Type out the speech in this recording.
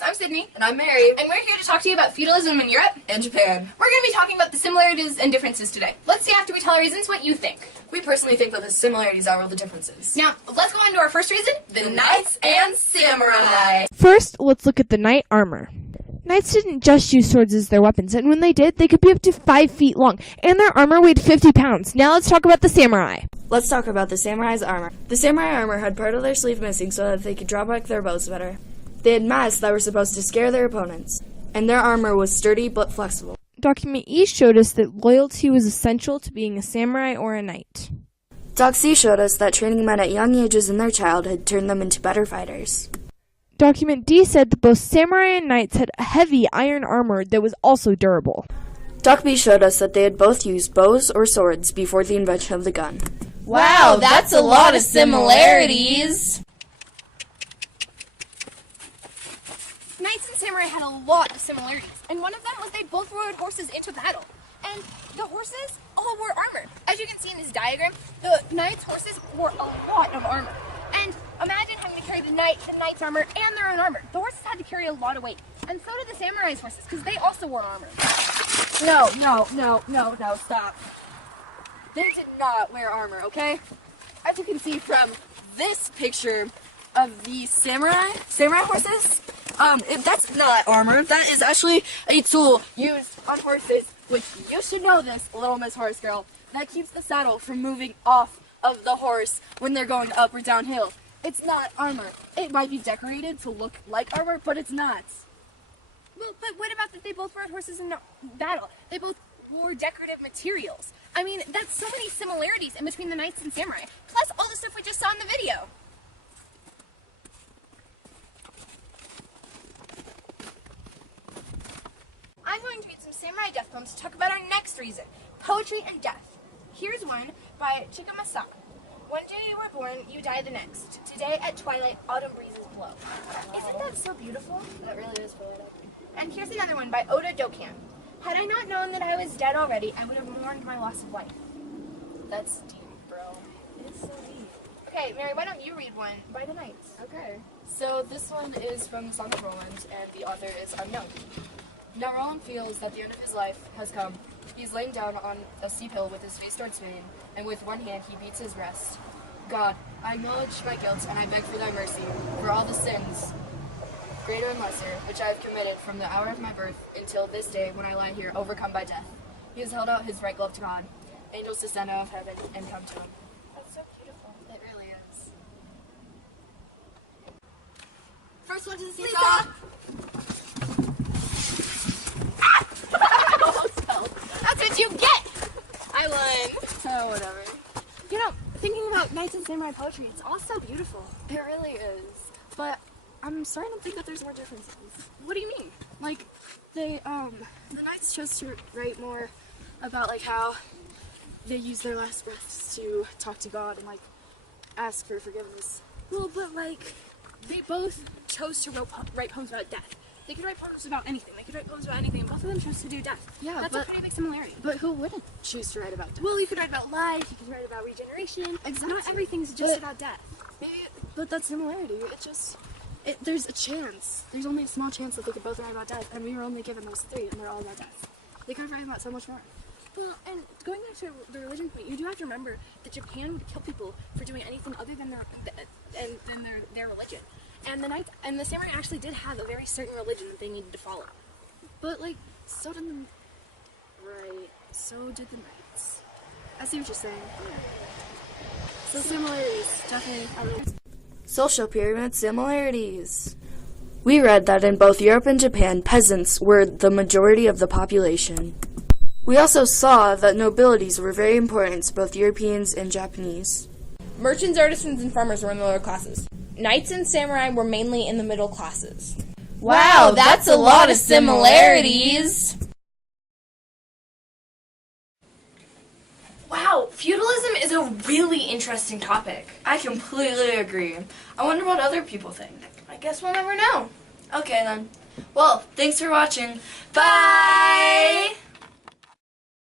guys, I'm Sydney. And I'm Mary. And we're here to talk to you about feudalism in Europe And Japan. We're going to be talking about the similarities and differences today. Let's see after we tell our reasons what you think. We personally think that the similarities outweigh the differences. Now, let's go on to our first reason, The Knights and Samurai. First, let's look at the knight armor. Knights didn't just use swords as their weapons, and when they did, they could be up to 5 feet long, and their armor weighed 50 pounds. Now let's talk about the samurai. Let's talk about the samurai's armor. The samurai armor had part of their sleeve missing so that they could draw back their bows better. They had masks that were supposed to scare their opponents, and their armor was sturdy but flexible. Document E showed us that loyalty was essential to being a samurai or a knight. Doc C showed us that training men at young ages in their childhood turned them into better fighters. Document D said that both samurai and knights had heavy iron armor that was also durable. Doc B showed us that they had both used bows or swords before the invention of the gun. Wow, that's a lot of similarities! Knights and samurai had a lot of similarities, and one of them was they both rode horses into battle. And the horses all wore armor. As you can see in this diagram, the knights' horses wore a lot of armor. And imagine having to carry the knight's armor and their own armor. The horses had to carry a lot of weight. And so did the samurai's horses, because they also wore armor. No, stop. They did not wear armor, okay? As you can see from this picture of the samurai horses, that's not armor. That is actually a tool used on horses, which you should know this, Little Miss Horse Girl, that keeps the saddle from moving off of the horse when they're going up or downhill. It's not armor. It might be decorated to look like armor, but it's not. Well, but what about that they both rode horses in battle? They both wore decorative materials. I mean, that's so many similarities in between the knights and samurai, plus all the stuff we just saw in the video. I'm going to read some samurai death poems to talk about our next reason, poetry and death. Here's one by Chikamasaka. One day you were born, you die the next. Today at twilight, autumn breezes blow. Isn't that so beautiful? That really is poetic. And here's another one by Oda Dokan. Had I not known that I was dead already, I would have mourned my loss of life. That's deep, bro. It is so deep. Okay, Mary, why don't you read one by the Knights? Okay. So this one is from the Song of Roland, and the author is unknown. Now Roland feels that the end of his life has come. He's laying down on a steep hill with his face towards Spain, and with one hand he beats his breast. God, I acknowledge my guilt, and I beg for thy mercy, for all the sins, greater and lesser, which I have committed from the hour of my birth until this day when I lie here overcome by death. He has held out his right glove to God. Angels descend out of heaven and come to him. That's so beautiful. It really is. First one is Lisa. That's what you get! I won. Oh, whatever. You know, thinking about knights and samurai poetry, it's all so beautiful. It really is. But I'm starting to think that there's more differences. What do you mean? Like, the knights chose to write more about, like, how they use their last breaths to talk to God and, like, ask for forgiveness. Well, but like, they both chose to write poems about death. They could write poems about anything. They could write poems about anything, and both of them chose to do death. Yeah, That's a pretty big similarity. But who wouldn't choose to write about death? Well, you could write about life, you could write about regeneration. Exactly. Not everything's just about death. Maybe, but that similarity, there's a chance. There's only a small chance that they could both write about death, and we were only given those 3, and they're all about death. They could have written about so much more. Well, and going back to the religion point, you do have to remember that Japan would kill people for doing anything other than their religion. And the knights and the samurai actually did have a very certain religion that they needed to follow. But, like, so did the knights. I see what you're saying. So similarities, definitely. Social pyramid similarities. We read that in both Europe and Japan, peasants were the majority of the population. We also saw that nobilities were very important to both Europeans and Japanese. Merchants, artisans, and farmers were in the lower classes. Knights and samurai were mainly in the middle classes. Wow, that's a lot of similarities! Wow, feudalism is a really interesting topic. I completely agree. I wonder what other people think. I guess we'll never know. Okay then. Well, thanks for watching. Bye!